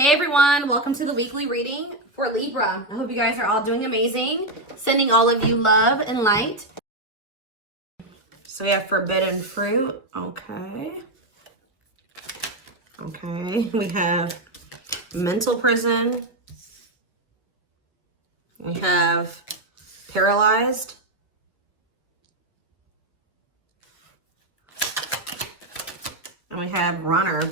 Hey everyone, welcome to the weekly reading for Libra. I hope you guys are all doing amazing. Sending all of you love and light. So we have forbidden fruit. Okay. We have mental prison. We have paralyzed. And we have runner.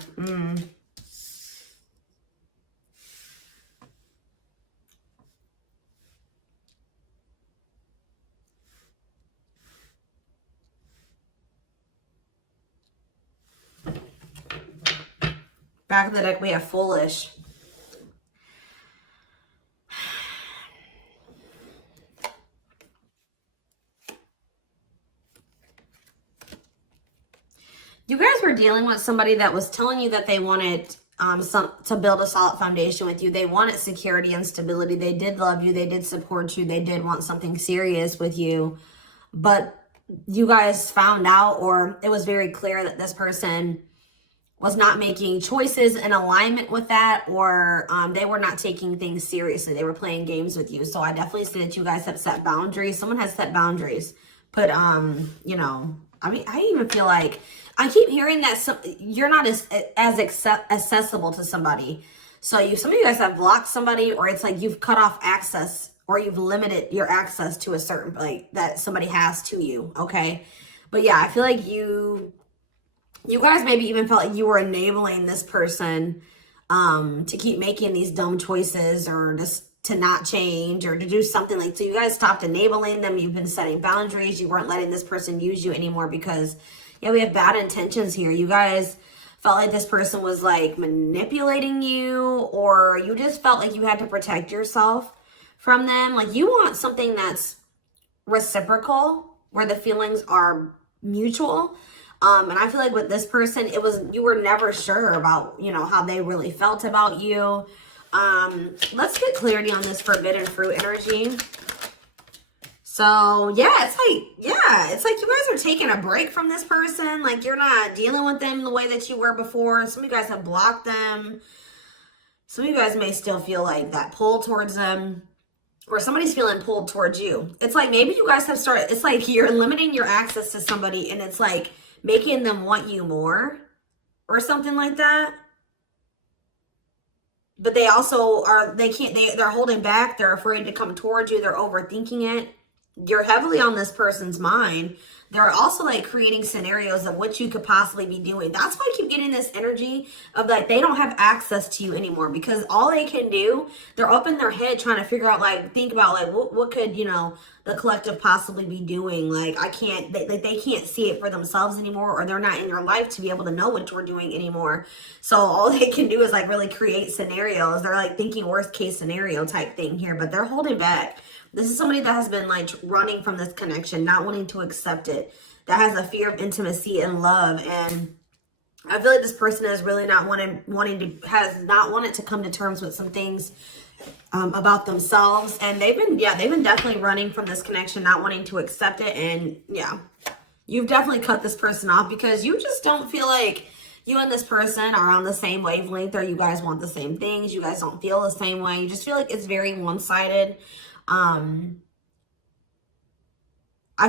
Back of the deck, we have foolish. You guys were dealing with somebody that was telling you that they wanted to build a solid foundation with you. They wanted security and stability. They did love you. They did support you. They did want something serious with you. But you guys found out, or it was very clear that this person was not making choices in alignment with that, or they were not taking things seriously. They were playing games with you. So I definitely see that you guys have set boundaries. Someone has set boundaries. But, you know, I mean, I even feel like I keep hearing that you're not as accessible to somebody. So some of you guys have blocked somebody, or it's like you've cut off access, or you've limited your access to a certain, like, that somebody has to you, okay? But yeah, I feel like you guys maybe even felt like you were enabling this person to keep making these dumb choices, or just to not change, or to do something like, so you guys stopped enabling them. You've been setting boundaries. You weren't letting this person use you anymore because, yeah, we have bad intentions here. You guys felt like this person was like manipulating you, or you just felt like you had to protect yourself from them. Like you want something that's reciprocal, where the feelings are mutual. And I feel like with this person, you were never sure about, you know, how they really felt about you. Let's get clarity on this forbidden fruit energy. So yeah, it's like you guys are taking a break from this person. Like you're not dealing with them the way that you were before. Some of you guys have blocked them. Some of you guys may still feel like that pull towards them, or somebody's feeling pulled towards you. It's like maybe you guys have started, it's like you're limiting your access to somebody, and it's like making them want you more or something like that. But they also are, they're holding back. They're afraid to come towards you. They're overthinking it. You're heavily on this person's mind. They're also like creating scenarios of what you could possibly be doing. That's why I keep getting this energy of like they don't have access to you anymore, because all they can do, they're up in their head trying to figure out, like, think about like what could, you know, the collective possibly be doing. Like they can't see it for themselves anymore, or they're not in your life to be able to know what you're doing anymore. So all they can do is like really create scenarios. They're like thinking worst case scenario type thing here, but they're holding back. This is somebody that has been like running from this connection, not wanting to accept it, that has a fear of intimacy and love. And I feel like this person is really not has not wanted to come to terms with some things about themselves. And they've been definitely running from this connection, not wanting to accept it. And yeah, you've definitely cut this person off because you just don't feel like you and this person are on the same wavelength, or you guys want the same things. You guys don't feel the same way. You just feel like it's very one-sided. I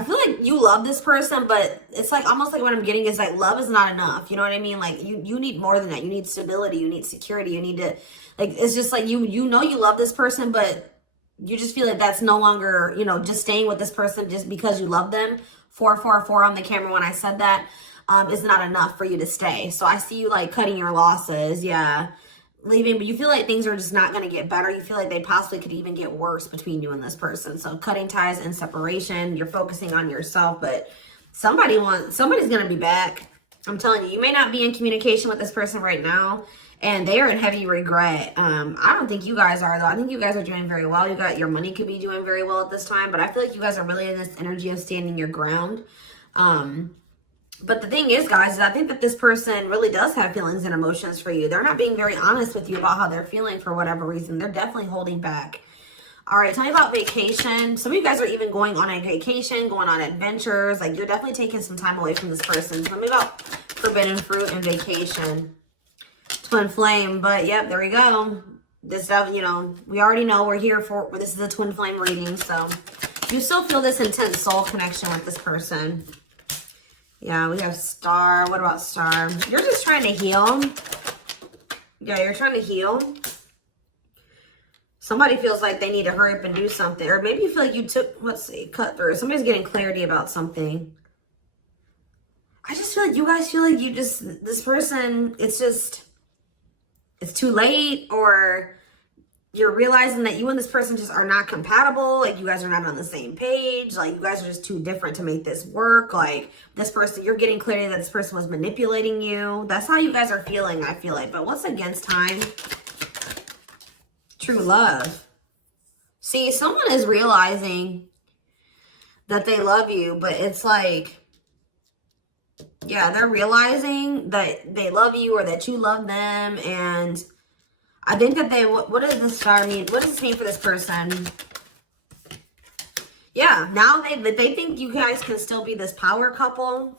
feel like you love this person, but it's like almost like what I'm getting is like love is not enough. You know what I mean? Like you need more than that. You need stability. You need security. You need to, like, it's just like you know you love this person, but you just feel like that's no longer, you know, just staying with this person just because you love them. 444 on the camera when I said that is not enough for you to stay. So I see you like cutting your losses. Yeah. Leaving, but you feel like things are just not going to get better. You feel like they possibly could even get worse between you and this person. So cutting ties and separation. You're focusing on yourself, but somebody's going to be back. I'm telling you, you may not be in communication with this person right now, and they are in heavy regret. I don't think you guys are, though. I think you guys are doing very well. Your money could be doing very well at this time, but I feel like you guys are really in this energy of standing your ground. But the thing is, guys, is I think that this person really does have feelings and emotions for you. They're not being very honest with you about how they're feeling for whatever reason. They're definitely holding back. All right, tell me about vacation. Some of you guys are even going on a vacation, going on adventures. Like, you're definitely taking some time away from this person. Tell me about forbidden fruit and vacation. Twin flame. But yep, there we go. This stuff, you know, we already know we're here for, this is a twin flame reading. So you still feel this intense soul connection with this person. Yeah, we have Star. What about Star? You're just trying to heal. Yeah, you're trying to heal. Somebody feels like they need to hurry up and do something. Or maybe you feel like you took, let's see, cut through. Somebody's getting clarity about something. I just feel like you guys feel like you just, this person, it's just, it's too late, or you're realizing that you and this person just are not compatible. Like, you guys are not on the same page. Like, you guys are just too different to make this work. Like, this person, you're getting clarity that this person was manipulating you. That's how you guys are feeling, I feel like. But what's against time? True love. See, someone is realizing that they love you, but it's like, yeah, they're realizing that they love you or that you love them. And I think that they, what does this star mean? What does this mean for this person? Yeah, now they think you guys can still be this power couple.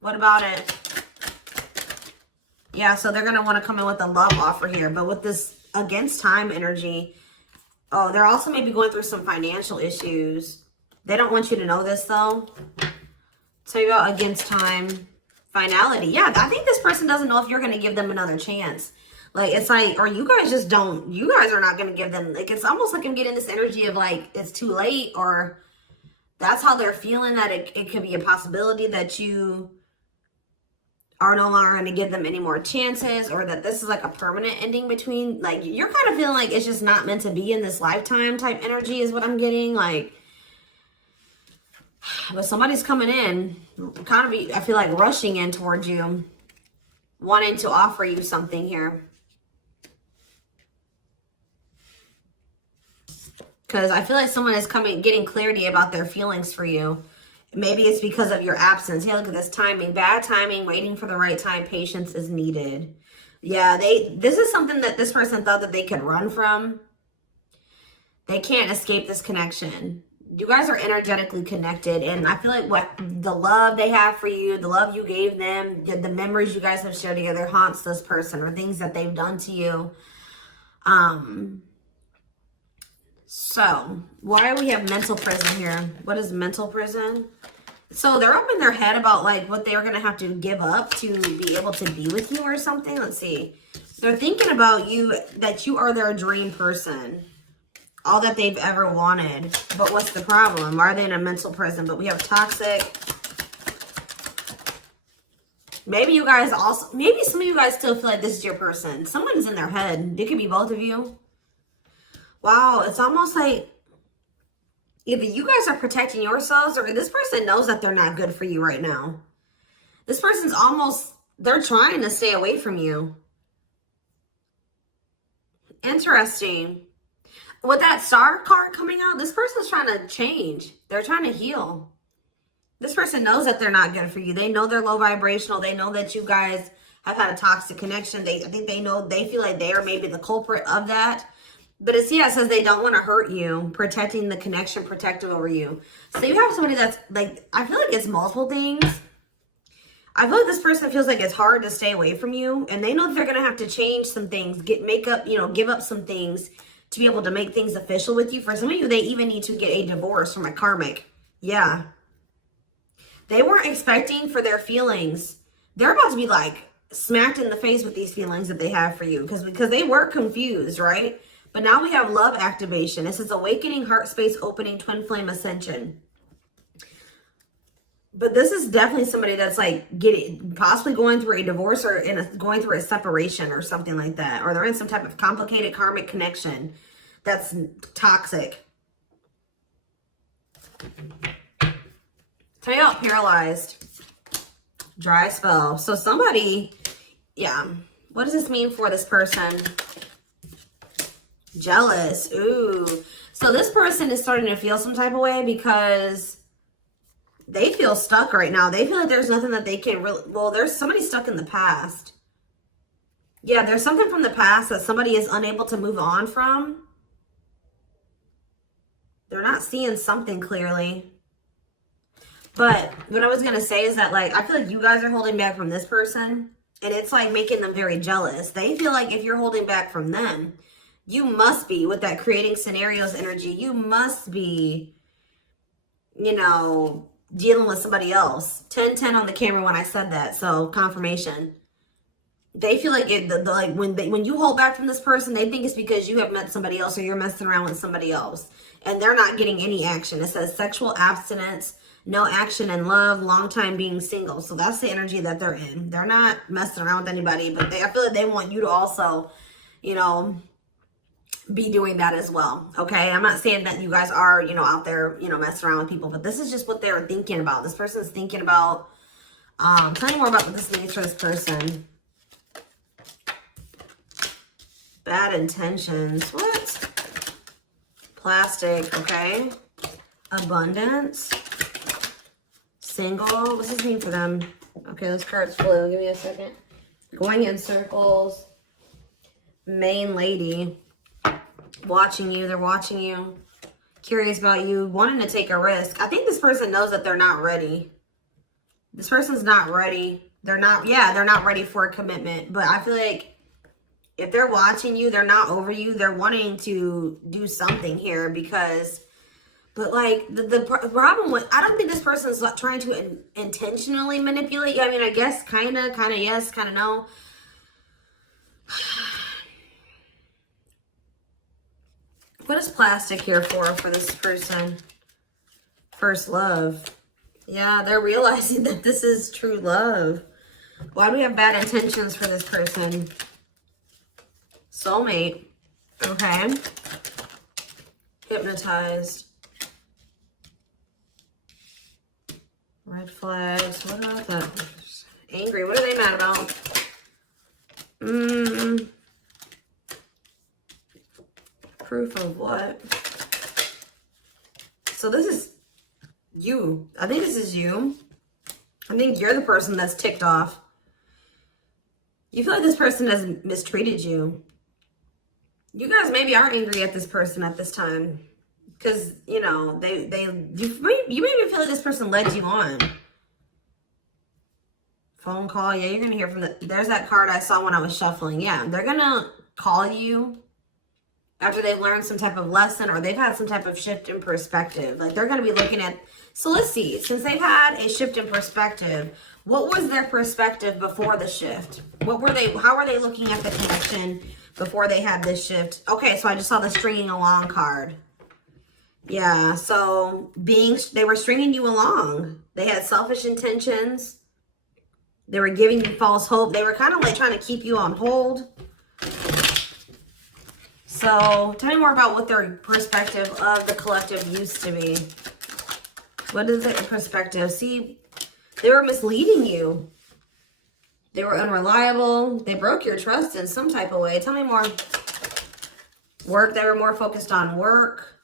What about it? Yeah, so they're going to want to come in with a love offer here. But with this against time energy, oh, they're also maybe going through some financial issues. They don't want you to know this, though. So you go against time, finality. Yeah, I think this person doesn't know if you're going to give them another chance. Like, it's like, or you guys just don't, you guys are not going to give them, like, it's almost like I'm getting this energy of like, it's too late, or that's how they're feeling, that it could be a possibility that you are no longer going to give them any more chances, or that this is like a permanent ending between, like, you're kind of feeling like it's just not meant to be in this lifetime type energy is what I'm getting. Like, but somebody's coming in, kind of, I feel like rushing in towards you, wanting to offer you something here. Because I feel like someone is getting clarity about their feelings for you. Maybe it's because of your absence. Yeah, look at this timing. Bad timing, waiting for the right time. Patience is needed. Yeah, this is something that this person thought that they could run from. They can't escape this connection. You guys are energetically connected, and I feel like what the love they have for you, the love you gave them, the memories you guys have shared together haunts this person, or things that they've done to you. So why do we have mental prison here? What is mental prison? So they're up in their head about like what they're going to have to give up to be able to be with you or something. Let's see. They're thinking about you, that you are their dream person. All that they've ever wanted. But what's the problem? Why are they in a mental prison? But we have toxic. Maybe you guys also, maybe some of you guys still feel like this is your person. Someone's in their head. It could be both of you. Wow, it's almost like either you guys are protecting yourselves, or this person knows that they're not good for you right now. This person's almost, they're trying to stay away from you. Interesting. With that star card coming out, this person's trying to change. They're trying to heal. This person knows that they're not good for you. They know they're low vibrational. They know that you guys have had a toxic connection. I think they know, they feel like they are maybe the culprit of that. But it's, yeah, it says they don't want to hurt you, protecting the connection, protective over you. So you have somebody that's like, I feel like it's multiple things. I feel like this person feels like it's hard to stay away from you, and they know that they're going to have to change some things, give up some things to be able to make things official with you. For some of you, they even need to get a divorce from a karmic. Yeah. They weren't expecting for their feelings. They're about to be like smacked in the face with these feelings that they have for you, because they were confused, right? But now we have love activation. This is awakening, heart space opening, twin flame ascension. But this is definitely somebody that's like possibly going through a divorce, or going through a separation or something like that. Or they're in some type of complicated karmic connection that's toxic. Tell you out, paralyzed. Dry spell. So somebody, yeah. What does this mean for this person? Jealous. Ooh. So this person is starting to feel some type of way because they feel stuck right now. They feel like there's nothing that they can really, well, there's somebody stuck in the past. Yeah, there's something from the past that somebody is unable to move on from. They're not seeing something clearly. But what I was going to say is that, like, I feel like you guys are holding back from this person. And it's like making them very jealous. They feel like if you're holding back from them, you must be, with that creating scenarios energy, you must be, you know, dealing with somebody else. 10-10 on the camera when I said that. So confirmation. They feel like like when you hold back from this person, they think it's because you have met somebody else or you're messing around with somebody else. And they're not getting any action. It says sexual abstinence, no action in love, long time being single. So that's the energy that they're in. They're not messing around with anybody, but I feel like they want you to also, you know, be doing that as well. Okay, I'm not saying that you guys are, you know, out there, you know, messing around with people, but this is just what they're thinking about. This person's thinking about. Tell me more about what this means for this person. Bad intentions. What? Plastic. Okay. Abundance. Single. What's this mean for them? Okay, those cards flew. Give me a second. Going in circles. Main lady. Watching you. They're watching you. Curious about you. Wanting to take a risk. I think this person knows that they're not ready. This person's not ready. They're not, yeah, they're not ready for a commitment. But I feel like if they're watching you, they're not over you. They're wanting to do something here because, but like the problem with, I don't think this person's trying to intentionally manipulate you. I mean, I guess kind of yes, kind of no. What is plastic here for this person? First love. Yeah, they're realizing that this is true love. Why do we have bad intentions for this person? Soulmate. Okay. Hypnotized. Red flags. What about that? Angry. What are they mad about? Proof of what? So this is you. I think this is you. I think you're the person that's ticked off. You feel like this person has mistreated you. You guys maybe are angry at this person at this time. Because, you know, you maybe feel like this person led you on. Phone call. Yeah, you're going to hear from there's that card I saw when I was shuffling. Yeah, they're going to call you after they've learned some type of lesson or they've had some type of shift in perspective. Like they're going to be looking at, so let's see, since they've had a shift in perspective, what was their perspective before the shift? How were they looking at the connection before they had this shift? Okay, so I just saw the stringing along card. Yeah, so they were stringing you along. They had selfish intentions. They were giving you false hope. They were kind of like trying to keep you on hold. So tell me more about what their perspective of the collective used to be. What is their perspective? See, they were misleading you. They were unreliable. They broke your trust in some type of way. Tell me more. Work. They were more focused on work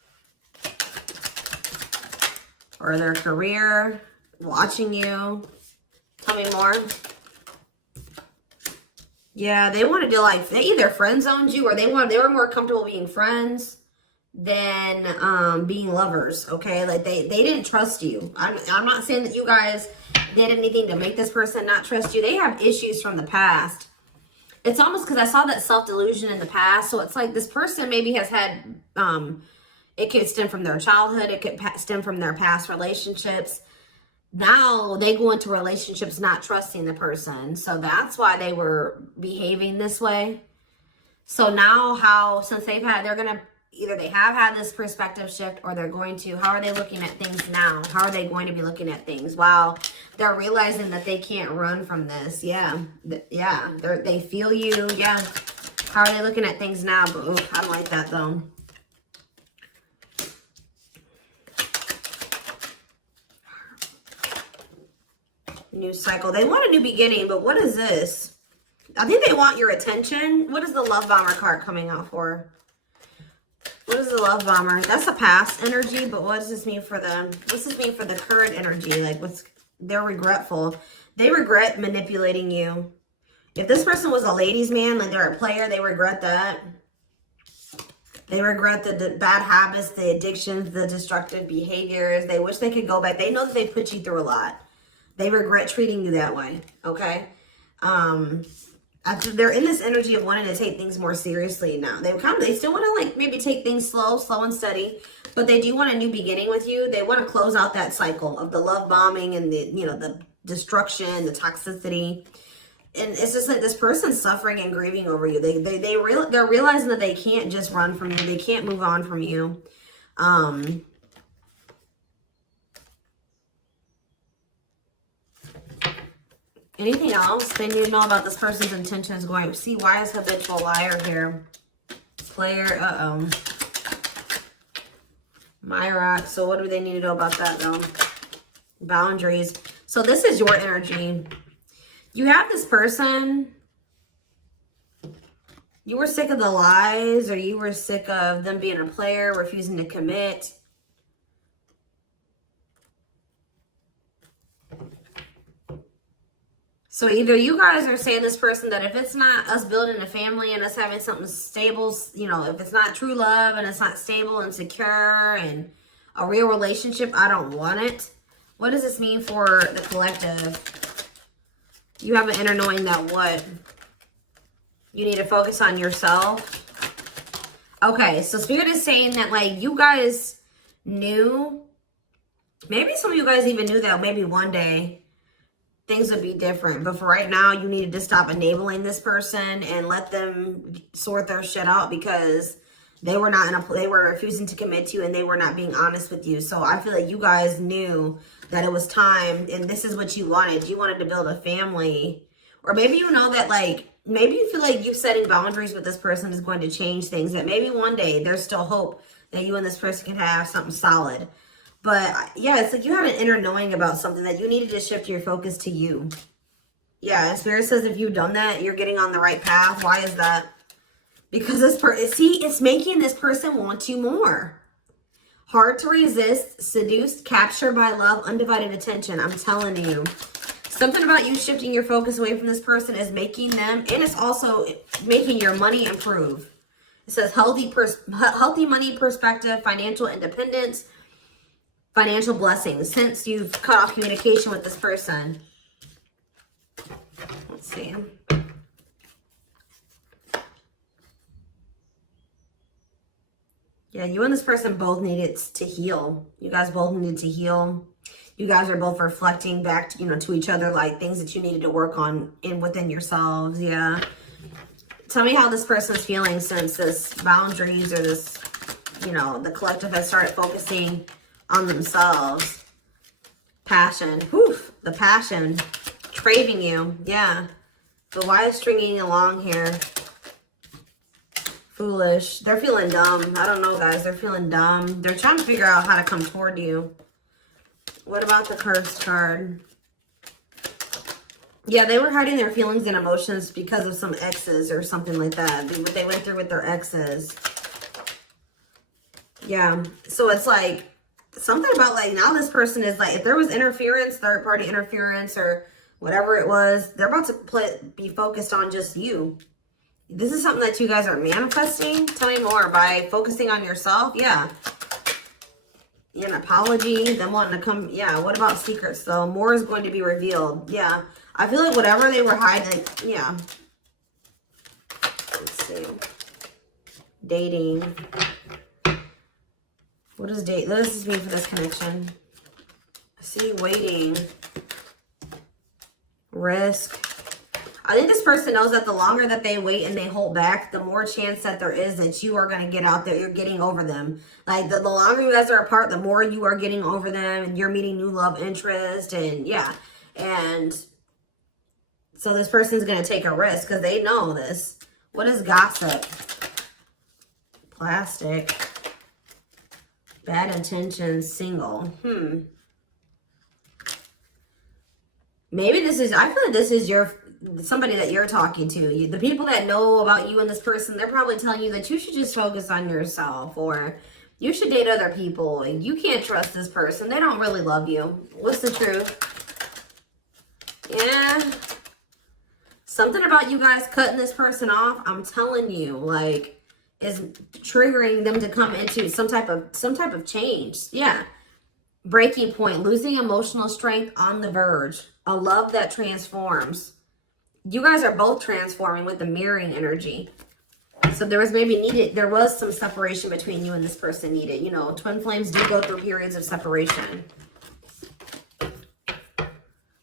or their career. Watching you. Tell me more. Yeah, they wanted to like, they either friend zoned you or they were more comfortable being friends than being lovers, okay? Like they didn't trust you. I'm not saying that you guys did anything to make this person not trust you. They have issues from the past. It's almost because I saw that self-delusion in the past. So it's like this person maybe has had, it could stem from their childhood. It could stem from their past relationships. Now they go into relationships not trusting the person. So that's why they were behaving this way. So now since they're going to, either they have had this perspective shift or they're going to, how are they looking at things now? How are they going to be looking at things? Wow. They're realizing that they can't run from this. Yeah. Yeah. They feel you. Yeah. How are they looking at things now? But I don't like that though. New cycle. They want a new beginning, but what is this? I think they want your attention. What is the love bomber card coming out for? What is the love bomber? That's a past energy, but what does this mean for them? What does this mean for the current energy? Like they're regretful. They regret manipulating you. If this person was a ladies' man, like they're a player, they regret that. They regret the bad habits, the addictions, the destructive behaviors. They wish they could go back. They know that they put you through a lot. They regret treating you that way, okay? After they're in this energy of wanting to take things more seriously now. They still want to like maybe take things slow and steady, but they do want a new beginning with you. They want to close out that cycle of the love bombing and the, you know, the destruction, the toxicity. And it's just like this person's suffering and grieving over you. They're realizing that they can't just run from you. They can't move on from you. Anything else they need to know about this person's intentions going? See, why is habitual liar here? Player, Myra. So what do they need to know about that though? Boundaries. So this is your energy. You have this person. You were sick of the lies, or you were sick of them being a player, refusing to commit. So either you guys are saying this person that if it's not us building a family and us having something stable, you know, if it's not true love and it's not stable and secure and a real relationship, I don't want it. What does this mean for the collective? You have an inner knowing that what? You need to focus on yourself. Okay, so Spirit is saying that like you guys knew, maybe some of you guys even knew that maybe one day things would be different. But for right now, you needed to stop enabling this person and let them sort their shit out because they were not they were refusing to commit to you and they were not being honest with you. So I feel like you guys knew that it was time and this is what you wanted. You wanted to build a family. Or maybe you know that like, maybe you feel like you setting boundaries with this person is going to change things. That maybe one day there's still hope that you and this person can have something solid. But yeah, it's like you had an inner knowing about something that you needed to shift your focus to you. Yeah, and Spirit says if you've done that, you're getting on the right path. Why is that? Because this person, see, it's making this person want you more. Hard to resist, seduced, captured by love, undivided attention. I'm telling you. Something about you shifting your focus away from this person is making them, and it's also making your money improve. It says healthy money perspective, financial independence, financial blessings since you've cut off communication with this person. Let's see. Yeah, you and this person both needed to heal. You guys both needed to heal. You guys are both reflecting back to, you know, to each other, like things that you needed to work on within yourselves. Yeah. Tell me how this person's feeling since this boundaries or this, you know, the collective has started focusing on themselves. Passion. Whew, the passion. Craving you. Yeah. But why is stringing along here? Foolish. They're feeling dumb. I don't know, guys. They're feeling dumb. They're trying to figure out how to come toward you. What about the cursed card? Yeah, they were hiding their feelings and emotions because of some exes or something like that. What they went through with their exes. Yeah. So it's like something about like now this person is like, if there was interference, third party interference or whatever it was, they're about to be focused on just you. This is something that you guys are manifesting. Tell me more. By focusing on yourself. Yeah. An apology, them wanting to come. Yeah, what about secrets though? More is going to be revealed. Yeah, I feel like whatever they were hiding, yeah. Let's see. Dating. What does date? What does this mean for this connection? See, waiting. Risk. I think this person knows that the longer that they wait and they hold back, the more chance that there is that you are going to get out there. You're getting over them. Like the longer you guys are apart, the more you are getting over them and you're meeting new love interest. And yeah. And so this person's going to take a risk because they know this. What is gossip? Plastic. Bad intentions. Single. Maybe this is, I feel like this is somebody that you're talking to. The people that know about you and this person, they're probably telling you that you should just focus on yourself or you should date other people. You can't trust this person. They don't really love you. What's the truth? Yeah. Something about you guys cutting this person off, I'm telling you, like, is triggering them to come into some type of change. Yeah. Breaking point, losing emotional strength on the verge, a love that transforms. You guys are both transforming with the mirroring energy. So there was some separation between you and this person needed. You know, twin flames do go through periods of separation.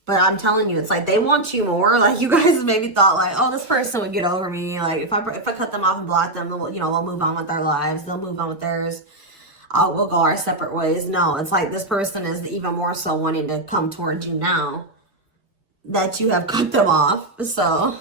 But I'm telling you, it's like they want you more. Like you guys maybe thought like, oh, this person would get over me. Like if I cut them off and block them, you know, we'll move on with our lives. They'll move on with theirs. We'll go our separate ways. No, it's like this person is even more so wanting to come towards you now that you have cut them off. So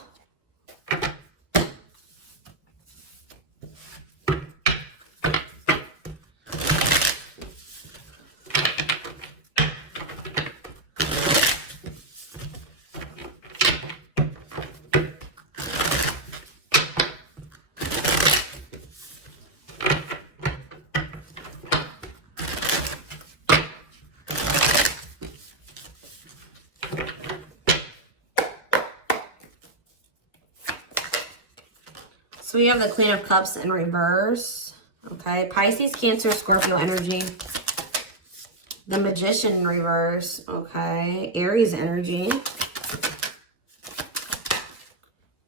So we have the Queen of Cups in reverse. Okay. Pisces, Cancer, Scorpio energy. The Magician in reverse. Okay. Aries energy.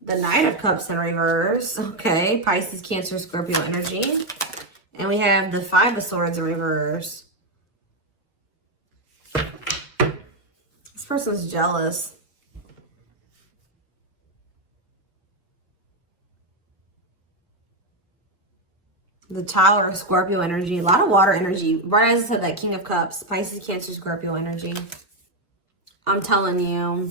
The Knight of Cups in reverse. Okay. Pisces, Cancer, Scorpio energy. And we have the Five of Swords in reverse. This person's jealous. The Tower of Scorpio energy. A lot of water energy. Right as I said, that King of Cups. Pisces, Cancer, Scorpio energy. I'm telling you.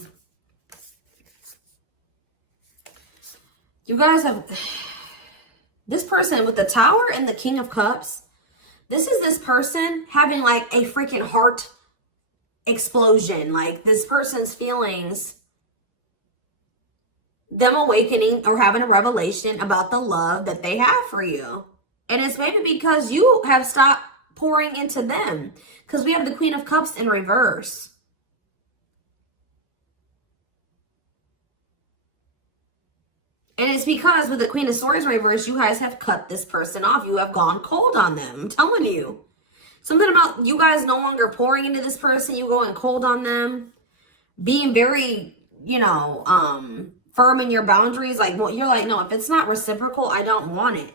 You guys have... This person with the Tower and the King of Cups. This is this person having like a freaking heart explosion. Like this person's feelings. Them awakening or having a revelation about the love that they have for you. And it's maybe because you have stopped pouring into them. Because we have the Queen of Cups in reverse. And it's because with the Queen of Swords in reverse, you guys have cut this person off. You have gone cold on them. I'm telling you. Something about you guys no longer pouring into this person. You going cold on them. Being very, you know, firm in your boundaries. Like, well, you're like, no, if it's not reciprocal, I don't want it.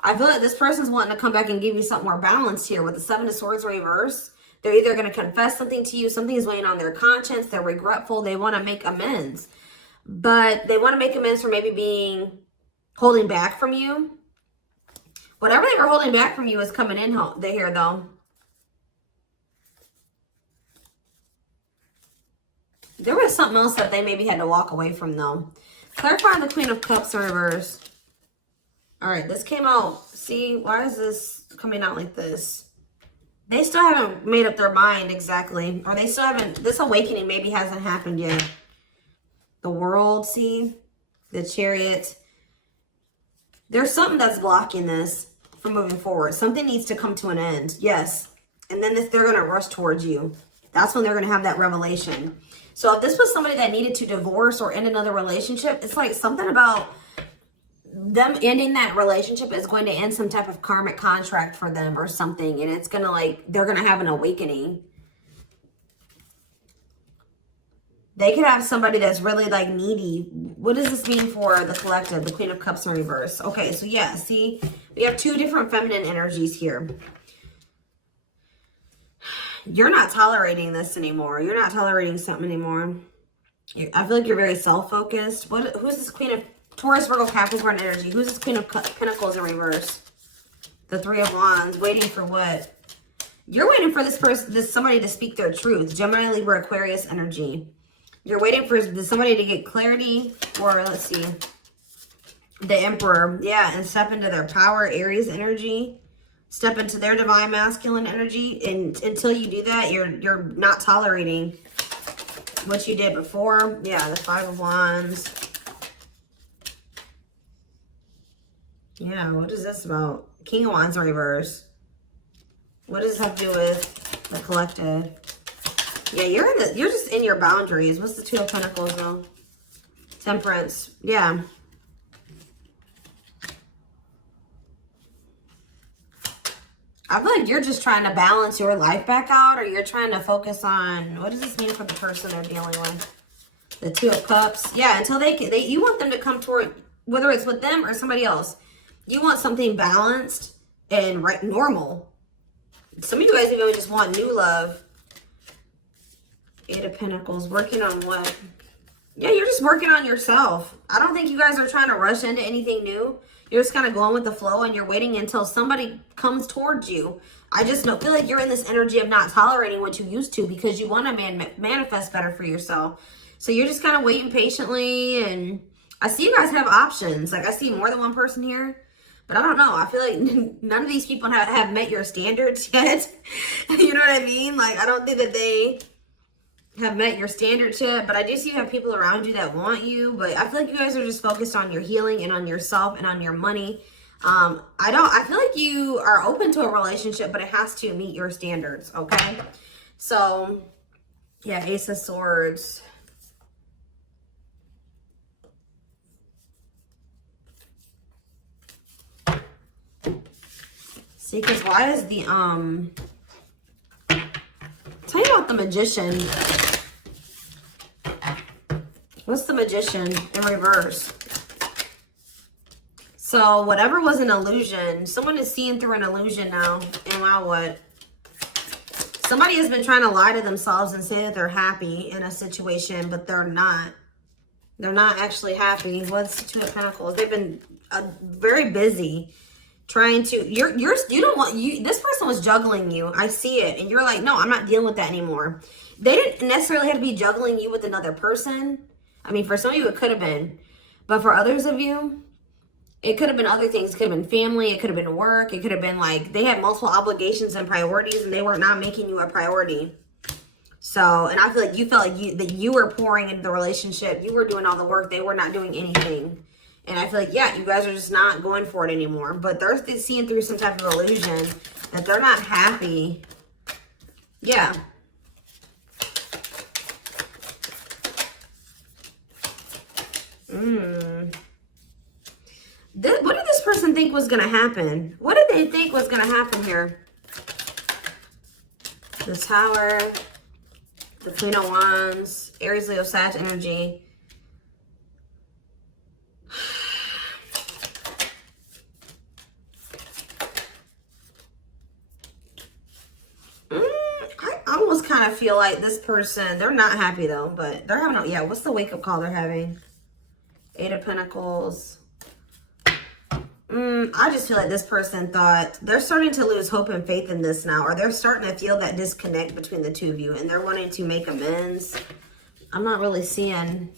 I feel like this person's wanting to come back and give you something more balanced here with the Seven of Swords reverse. They're either going to confess something to you, something is weighing on their conscience, they're regretful, they want to make amends. But they want to make amends for maybe holding back from you. Whatever they were holding back from you is coming in here though. There was something else that they maybe had to walk away from though. Clarifying the Queen of Cups in reverse. All right, this came out. See, why is this coming out like this? They still haven't made up their mind exactly. Or they still haven't, this awakening maybe hasn't happened yet. The World, see? The Chariot. There's something that's blocking this from moving forward. Something needs to come to an end. Yes. And then they're going to rush towards you. That's when they're going to have that revelation. So if this was somebody that needed to divorce or end another relationship, it's like something about them ending that relationship is going to end some type of karmic contract for them or something. And it's going to like, they're going to have an awakening. They could have somebody that's really like needy. What does this mean for the collective? The Queen of Cups in reverse. Okay, so yeah, see, we have two different feminine energies here. You're not tolerating this anymore. You're not tolerating something anymore. I feel like you're very self-focused. Who's this Queen of Taurus, Virgo, Capricorn energy? Who's this Queen of Pentacles in reverse? The Three of Wands. Waiting for what? You're waiting for somebody to speak their truth. Gemini, Libra, Aquarius energy. You're waiting for somebody to get clarity, or let's see, the Emperor. Yeah, and step into their power, Aries energy. Step into their divine masculine energy. And until you do that, you're not tolerating what you did before. Yeah, the Five of Wands. Yeah, what is this about? King of Wands in reverse. What does this have to do with the collective? Yeah, you're just in your boundaries. What's the Two of Pentacles though? Temperance. Yeah. I feel like you're just trying to balance your life back out, or you're trying to focus on, what does this mean for the person they're dealing with? The Two of Cups. Yeah, until you want them to come toward, whether it's with them or somebody else. You want something balanced and normal. Some of you guys even just want new love. Eight of Pentacles. Working on what? Yeah, you're just working on yourself. I don't think you guys are trying to rush into anything new. You're just kind of going with the flow and you're waiting until somebody comes towards you. I just feel like you're in this energy of not tolerating what you used to because you want to manifest better for yourself. So you're just kind of waiting patiently. And I see you guys have options. Like I see more than one person here. But I don't know. I feel like none of these people have met your standards yet. You know what I mean? Like I don't think that they have met your standards yet, but I do see you have people around you that want you, but I feel like you guys are just focused on your healing and on yourself and on your money. I feel like you are open to a relationship, but it has to meet your standards, okay? So, yeah, Ace of Swords. See, because why is the, tell me about the Magician. What's the Magician in reverse? So whatever was an illusion, someone is seeing through an illusion now. And now what? Somebody has been trying to lie to themselves and say that they're happy in a situation, but they're not. They're not actually happy. What's the Two of Pentacles? They've been very busy trying to, this person was juggling you. I see it. And you're like, no, I'm not dealing with that anymore. They didn't necessarily have to be juggling you with another person. I mean, for some of you, it could have been. But for others of you, it could have been other things. It could have been family. It could have been work. It could have been like they had multiple obligations and priorities and they were not making you a priority. So, and I feel like you felt like that you were pouring into the relationship. You were doing all the work. They were not doing anything. And I feel like, yeah, you guys are just not going for it anymore. But they're seeing through some type of illusion that they're not happy. Yeah. What did this person think was going to happen? What did they think was going to happen here? The Tower, the Queen of Wands, Aries, Leo, Sag energy. I almost kind of feel like this person, they're not happy though, but they're having, yeah, what's the wake-up call they're having? Eight of Pentacles. I just feel like this person thought they're starting to lose hope and faith in this now, or they're starting to feel that disconnect between the two of you and they're wanting to make amends. I'm not really seeing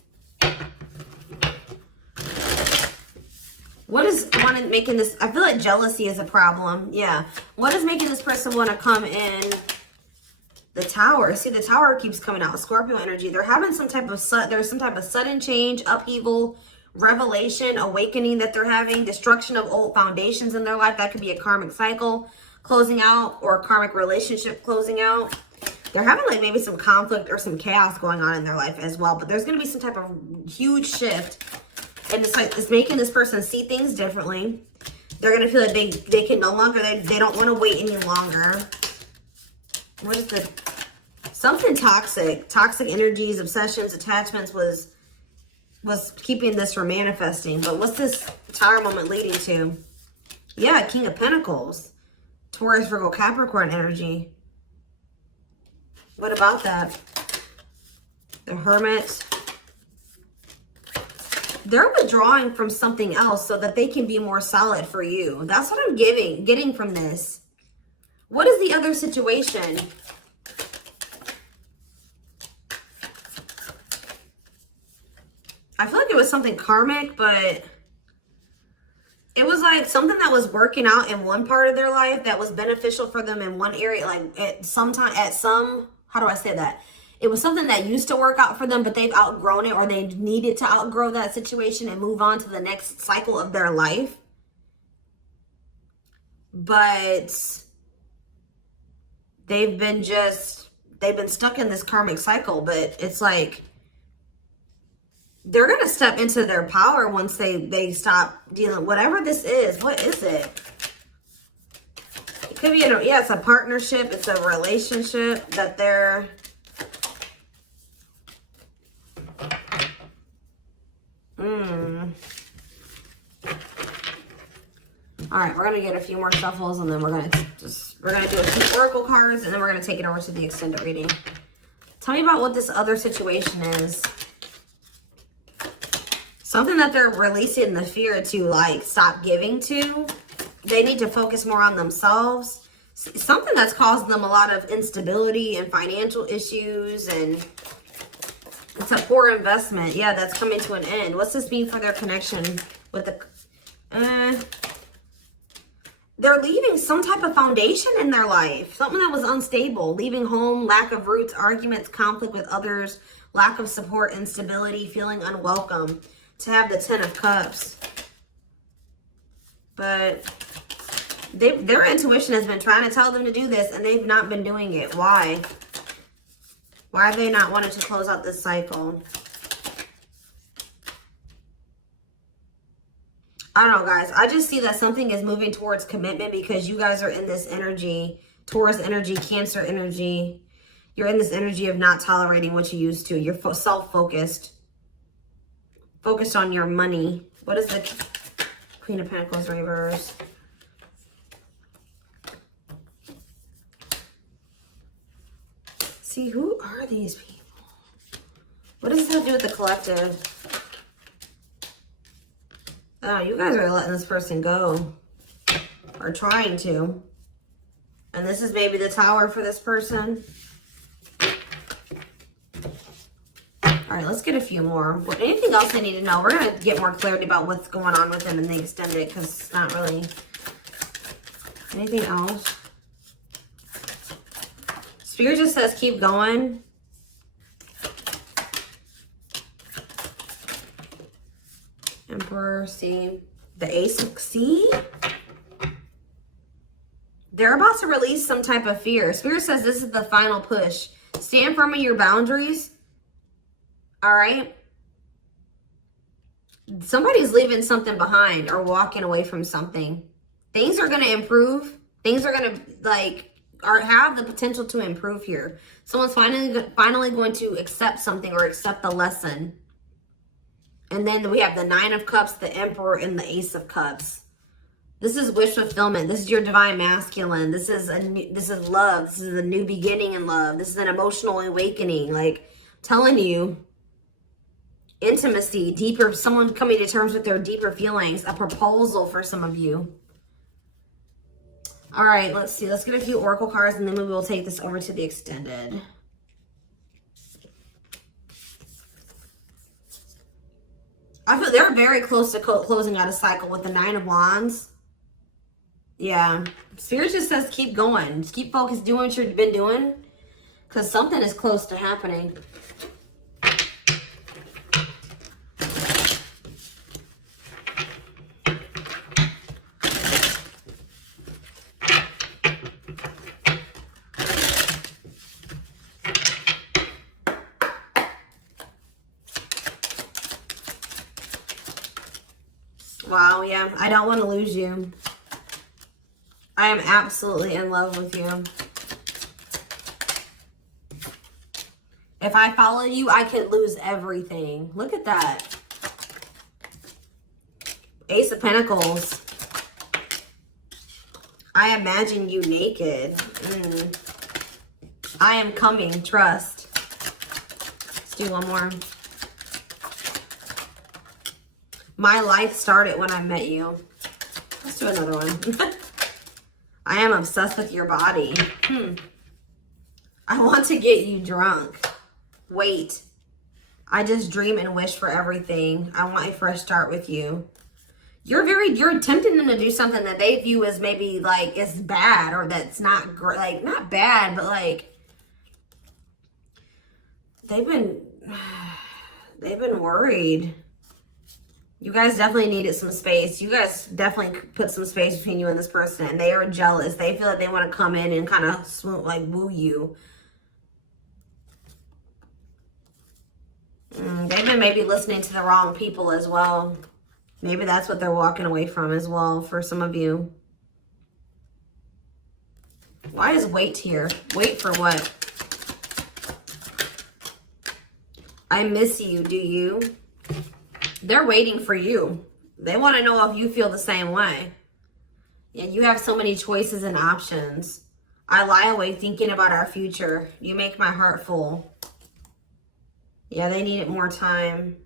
what is making this. I feel like jealousy is a problem. Yeah. What is making this person want to come in? The Tower. See, the Tower keeps coming out. Scorpio energy. They're having some type of sudden change, upheaval, revelation, awakening that they're having, destruction of old foundations in their life. That could be a karmic cycle closing out or a karmic relationship closing out. They're having like maybe some conflict or some chaos going on in their life as well. But there's going to be some type of huge shift. And it's like, it's making this person see things differently. They're going to feel like they can no longer, they don't want to wait any longer. What is the, something toxic energies, obsessions, attachments was keeping this from manifesting. But what's this Tower moment leading to? Yeah, King of Pentacles. Taurus, Virgo, Capricorn energy. What about that? The Hermit. They're withdrawing from something else so that they can be more solid for you. That's what I'm getting from this. What is the other situation? I feel like it was something karmic, but it was like something that was working out in one part of their life that was beneficial for them in one area. Like how do I say that? It was something that used to work out for them, but they've outgrown it, or they needed to outgrow that situation and move on to the next cycle of their life. But they've been stuck in this karmic cycle. But it's like they're going to step into their power once they stop dealing, whatever this is. What is it? It could be, yeah, it's a partnership. It's a relationship that they're, All right, we're gonna get a few more shuffles, and then we're gonna do a few oracle cards, and then we're gonna take it over to the extended reading. Tell me about what this other situation is. Something that they're releasing the fear to, like, stop giving to. They need to focus more on themselves. Something that's causing them a lot of instability and financial issues, and it's a poor investment. Yeah, that's coming to an end. What's this mean for their connection with the... They're leaving some type of foundation in their life. Something that was unstable. Leaving home, lack of roots, arguments, conflict with others, lack of support, instability, feeling unwelcome. To have the 10 of Cups. But their intuition has been trying to tell them to do this, and they've not been doing it. Why? Why have they not wanted to close out this cycle? I don't know, guys. I just see that something is moving towards commitment because you guys are in this energy, Taurus energy, Cancer energy. You're in this energy of not tolerating what you used to. You're self-focused. Focused on your money. What is the Queen of Pentacles reverse? See, who are these people? What does this have to do with the collective? Oh, you guys are letting this person go. Or trying to. And this is maybe the Tower for this person. All right, let's get a few more. Anything else I need to know? We're going to get more clarity about what's going on with them in the extended because it's not really anything else. Spirit just says keep going. Emperor, see? The Ace of... See? They're about to release some type of fear. Spirit says this is the final push. Stand firm in your boundaries. All right? Somebody's leaving something behind or walking away from something. Things are going to improve. Things are going to, like, have the potential to improve here. Someone's finally going to accept something or accept the lesson. And then we have the Nine of Cups, the Emperor, and the Ace of Cups. This is wish fulfillment. This is your divine masculine. This is love. This is a new beginning in love. This is an emotional awakening. Like, telling you, intimacy, deeper, someone coming to terms with their deeper feelings, a proposal for some of you. All right, let's see. Let's get a few oracle cards, and then we will take this over to the extended. I feel they're very close to closing out a cycle with the Nine of Wands. Yeah. Spirit just says keep going. Just keep focused, doing what you've been doing. Because something is close to happening. Wow, yeah. I don't want to lose you. I am absolutely in love with you. If I follow you, I could lose everything. Look at that. Ace of Pentacles. I imagine you naked. I am coming. Trust. Let's do one more. My life started when I met you. Let's do another one. I am obsessed with your body. I want to get you drunk. Wait. I just dream and wish for everything. I want a fresh start with you. You're tempting them to do something that they view as maybe like it's bad or that's not great. Like, not bad, but like they've been worried. You guys definitely needed some space. You guys definitely put some space between you and this person. And they are jealous. They feel like they want to come in and kind of swoon, like woo you. They've been maybe listening to the wrong people as well. Maybe that's what they're walking away from as well for some of you. Why is wait here? Wait for what? I miss you, do you? They're waiting for you. They want to know if you feel the same way. Yeah, you have so many choices and options. I lie awake thinking about our future. You make my heart full. Yeah, they needed more time.